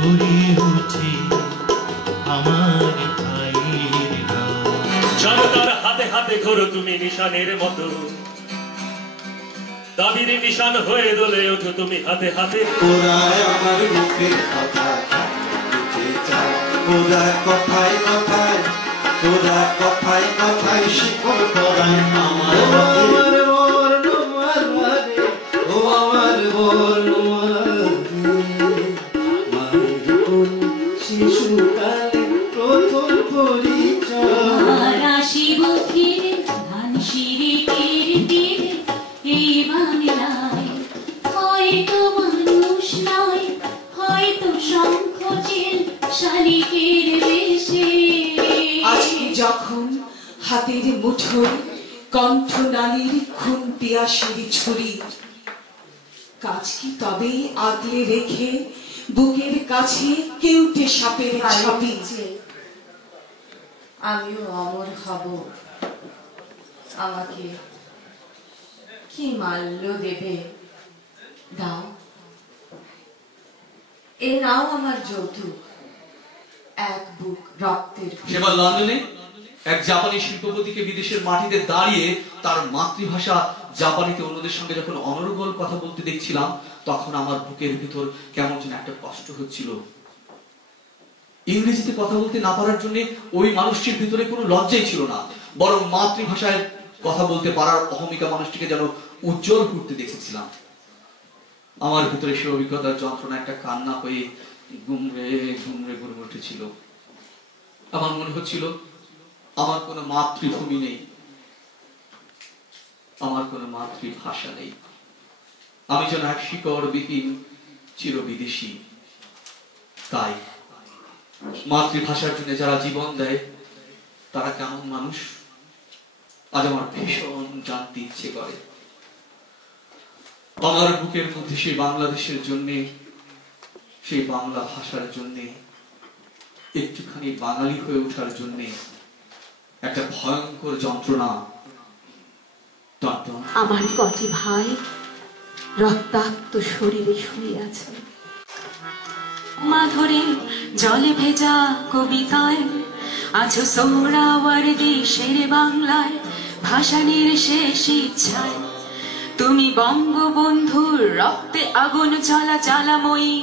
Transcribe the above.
গড়িয়ে উঠে আমার ভাইয়ের গান। জনতার হাতে হাতে ঘোরো তুমি নিশানের মতো, দাবির নিশান হয়ে দোলে ওঠো তুমি হাতে হাতে। ওরা আমার মুখের কথা ওরা কথায় কথায়, ওরা কথায় কথায় শিকল পরায় আমার ও আমার শিশুকালে প্রথম পরিচয়। রাশি বুকের ধান শিরিকের তীর এই বাংলায়, হয়তো মানুষ নয়, হয়তো শঙ্খ চিল শালিকের বেশে। আজকে যখন হাতের মুঠোয় কণ্ঠনালীর খুন পিয়াসের ছুরি, কাজ কি তবে আগলে রেখে বুকের কাছে কেউটে সাপের ছাপি। আমিও অমর হব, আমাকে কি মাল্য দেবে দাও, এ নাও আমার যৌতুক, এক বুক রক্তের। সেবার লন্ডনে এক জাপানি শিল্পপতিকে বিদেশের মাটিতে দাঁড়িয়ে তার মাতৃভাষা জাপানিতে অন্যদের সঙ্গে যখন অনর্গল কথা বলতে দেখছিলাম, তখন আমার বুকের ভিতর কেমন যেন একটা কষ্ট হচ্ছিল। ইংরেজিতে কথা বলতে না পারার জন্য ওই মানুষটির ভিতরে কোনো লজ্জাই ছিল না, বরং মাতৃভাষায় কথা বলতে পারার অহমিকা মানুষটিকে যেন উজ্জ্বল করতে দেখেছিলাম। আমার ভিতরে সে অভিজ্ঞতার যন্ত্রণা একটা কান্না হয়ে গুমরে গুমরে গড়ে উঠেছিল। আমার মনে হচ্ছিল আমার কোনো মাতৃভূমি নেই, আমার কোনো মাতৃভাষা নেই, আমি যেন এক শিকড়বিহীন চিরবিদেশী। তাই মাতৃভাষার জন্য যারা জীবন দেয় তারা কেমন মানুষ আজ আমার ভীষণ জানতে ইচ্ছে করে। আমার বুকের মধ্যে সেই বাংলাদেশের জন্য, সেই বাংলা ভাষার জন্য, একটুখানি বাঙালি হয়ে ওঠার জন্য একটা ভয়ঙ্কর যন্ত্রণা। আমার কটি ভাই রক্তাক্ত শরীরে শুয়ে আছে, মাধুরী জলে ভেজা কবিতায় আছো সোহরাওয়ার দেশের বাংলায়, ভাসানির শেষ ইচ্ছায় তুমি বঙ্গবন্ধুর রক্তে আগুন জ্বালা জ্বালাময়ী।